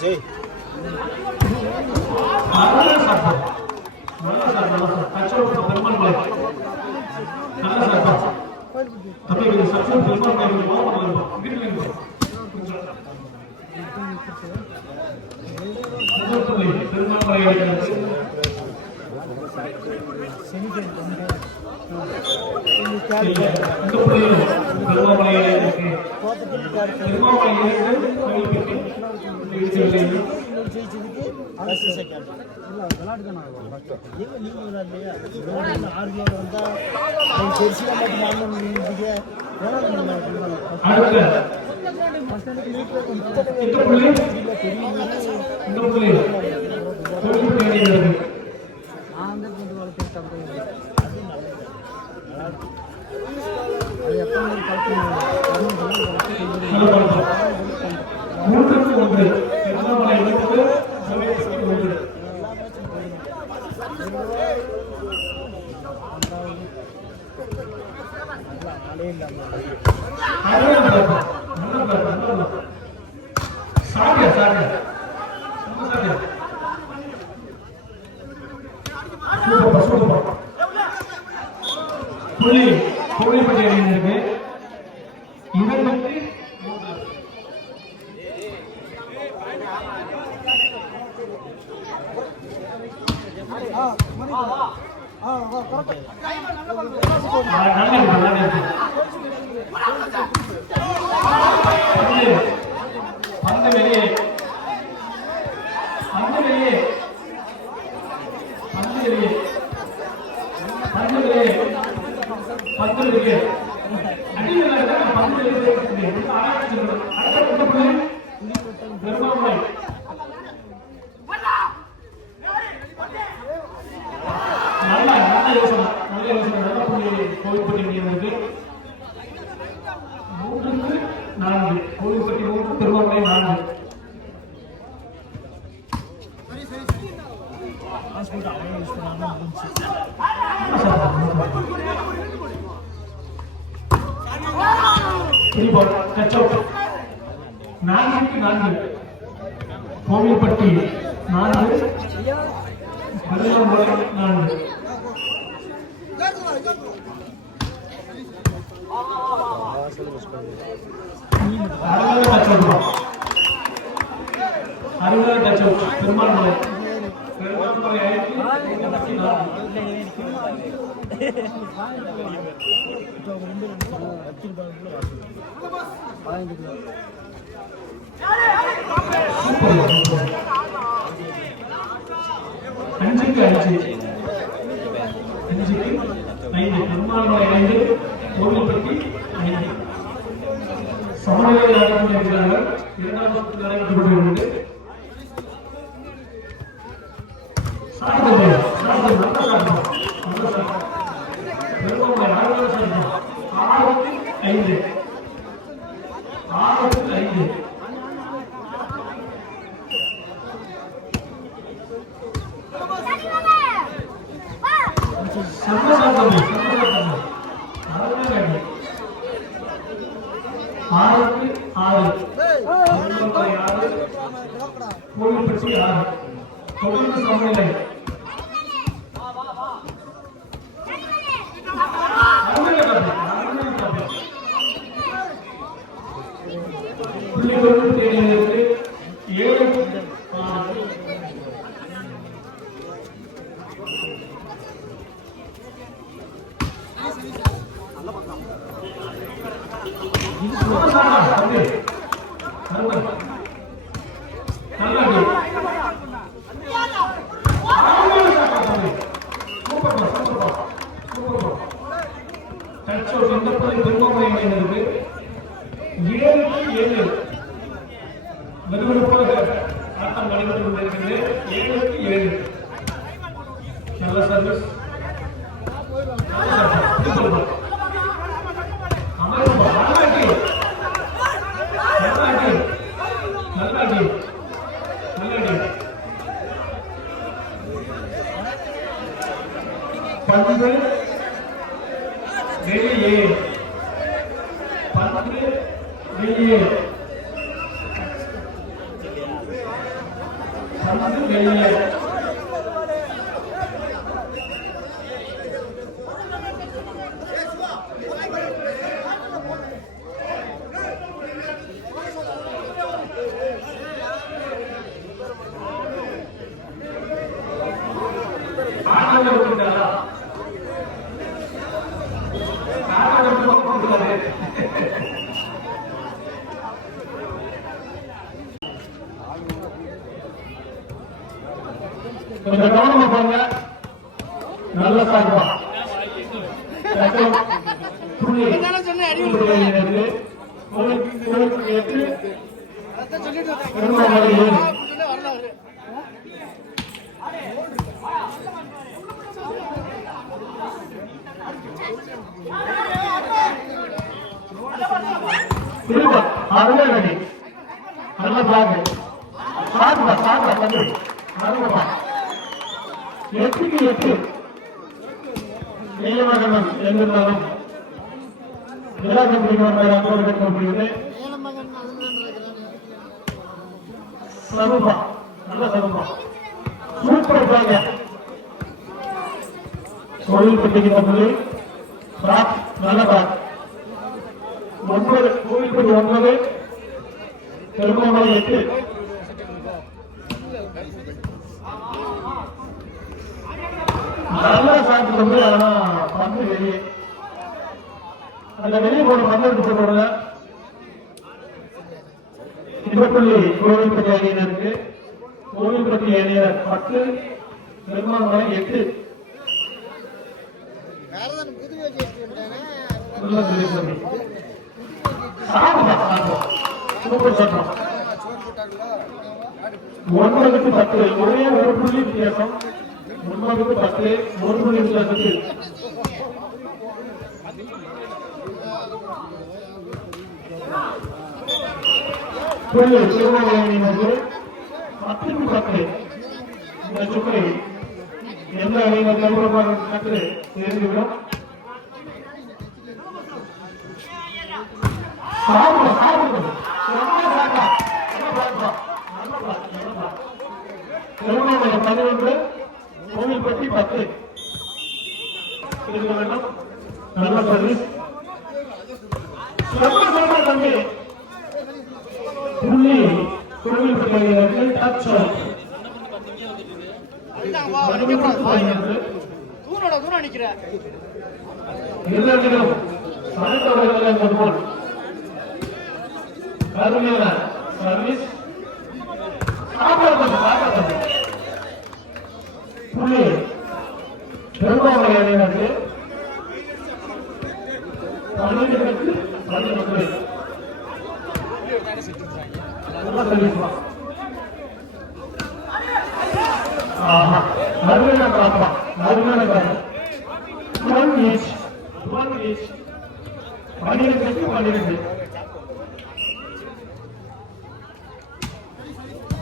ஜெய் கோவில்பட்டி 4 வெளியே வந்து வெளியே கொஞ்சம் கவனமா போங்க. நல்ல சார்பா அருளடி நல்ல பிளாக் சார்பா சார்பா தம்பி நல்லப்பா 8க்கு 8 நீலமகனம் என்றிருந்தாலும் எல்லா கம்பெனியும் அனுபவப்படுகிறது. சமூகா நல்ல சமூகா சூப்பர் பிளாக் கோவில் பட்டிக்கு தம்பி பிளாக் நல்ல பிளாக் 9 கோவில்பட்டி 9 திருமணம் 8 நல்லா சாப்பிட்டு வந்து ஆனா பந்து வெளியே அந்த வெளியே போன பந்து எடுத்து போடுங்க. சிவப்பள்ளி கோவில்பட்டி அணியினருக்கு கோவில்பட்டி அணியினர் 10 திருமணம் 8 சூப்பர் சட்டம் 9க்கு 10 ஒரே ஒரு புள்ளி வித்தியாசம் 9க்கு 10 ஒரு புள்ளி வித்தியாசத்தில் திருமணத்திற்கு 10க்கு 10 இந்த சுக்கரை எந்த அணியினர் கருவூர் சற்று தெரிந்துவிடும். திருமணம் 11 கோவில்பட்டி 10 இருக்க வேண்டும். நல்ல சர்வீஸ் தம்பி புள்ளி கோவில்பட்டி டச் தூரம் நிக்கிற சர்வீஸ் புள்ளி பெருமாளை அணியினருக்கு 12க்கு 11 நல்ல சர்வீஸ் அருமையான காப்பா அருமையான காப்பா 12 12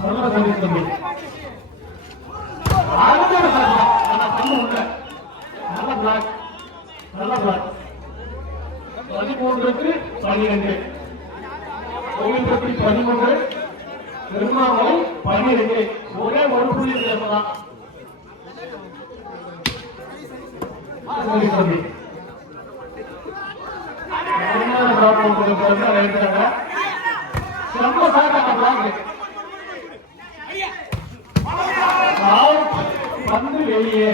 நல்ல சர்வீஸ் தம்பி நல்ல பிளாக் நல்ல பிளாக் 13க்கு 12 கோவில்பட்டி 13 திருமாவளை 12 ஒரே ஒரு புள்ளி வித்தியாசம் தம்பி செம்ம சாக்கான பிளாக் பந்து வெளியே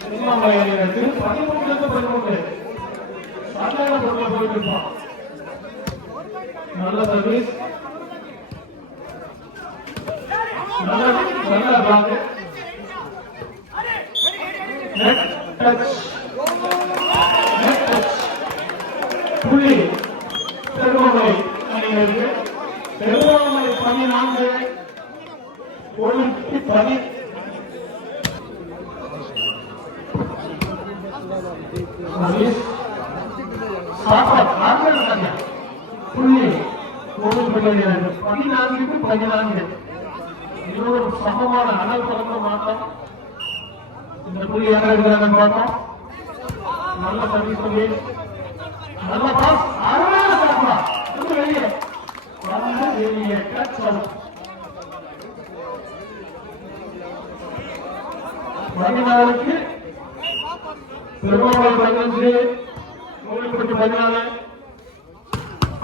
திருமாவளை அணியினருக்கு 13க்கு 13 சாதாரண பொருளை போயிட்டு இருப்பான். நல்ல சர்வீஸ் நல்ல பிளாக் புள்ளி திருமாவளை அணியினருக்கு திருமாவளை 14 கோவில்பட்டி 10 புள்ளி கோவில்பட்டி 14க்கு 14 இது ஒரு சமமான அனல் பறந்த மாற்றம். இந்த புள்ளி என்ன இருக்கிறாங்கன்னு பார்த்தோம். நல்ல சர்வீஸ் பண்ணி நல்ல பாஸ் அருமையான சாப்பிடா வெளியே வந்து வெளியே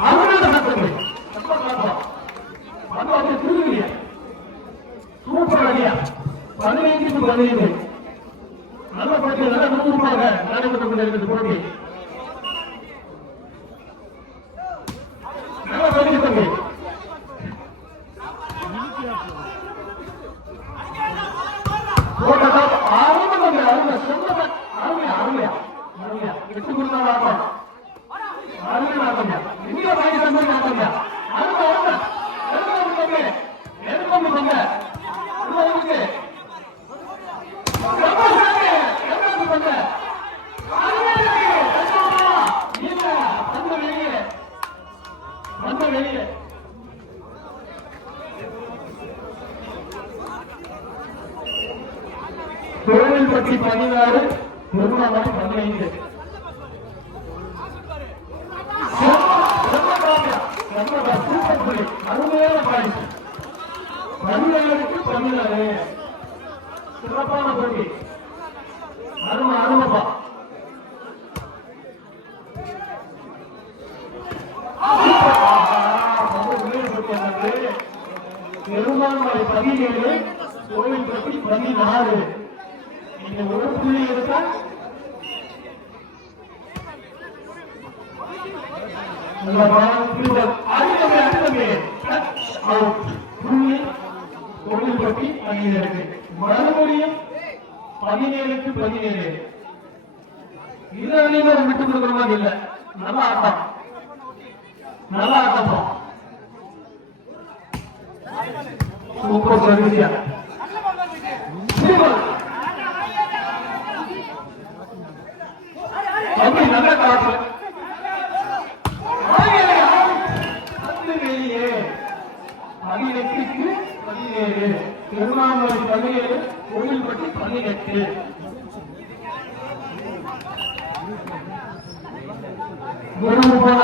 அருமையான சட்டங்கள் வந்து திருவிழியா சூப்பர் அடியா 15-15 நல்ல போட்டி நல்ல நூறுபாக நடைபெற்றுக் கொண்டிருக்கிறது போட்டி நல்ல போட்டி தம்பி அருமை சொந்த அருமையா அருமையா அருமையா விட்டு கொடுத்தாலும் ஆட்டம் அருமையா ஆட்டம்யா இந்தியா பாகிஸ்தான் ஆட்டம்யா அருமை அருமை எடுக்கொண்டு பங்க வெளியே கோவில்பட்டி 16 திருவண்ணாமலை 15 அருமையான பாயிண்ட் 17-16 சிறப்பான போட்டி அருமை அருமைப்பா திருவண்ணாமலை 17 கோவில்பட்டி 16 நீங்க ஒரு புள்ளி எடுத்தா கோவில்பட்டி 17 மறுபடியும் 17-17 இது அணியினர் விட்டு கொடுக்கிற மாதிரி இல்ல நல்ல ஆட்டம் நல்ல ஆட்டம் சூப்பர் சர்வீசியா அப்படி நல்ல காட்டு வெளியே 18-17 திருவண்ணாமலை 17 கோவில்பட்டி 18 குரு போன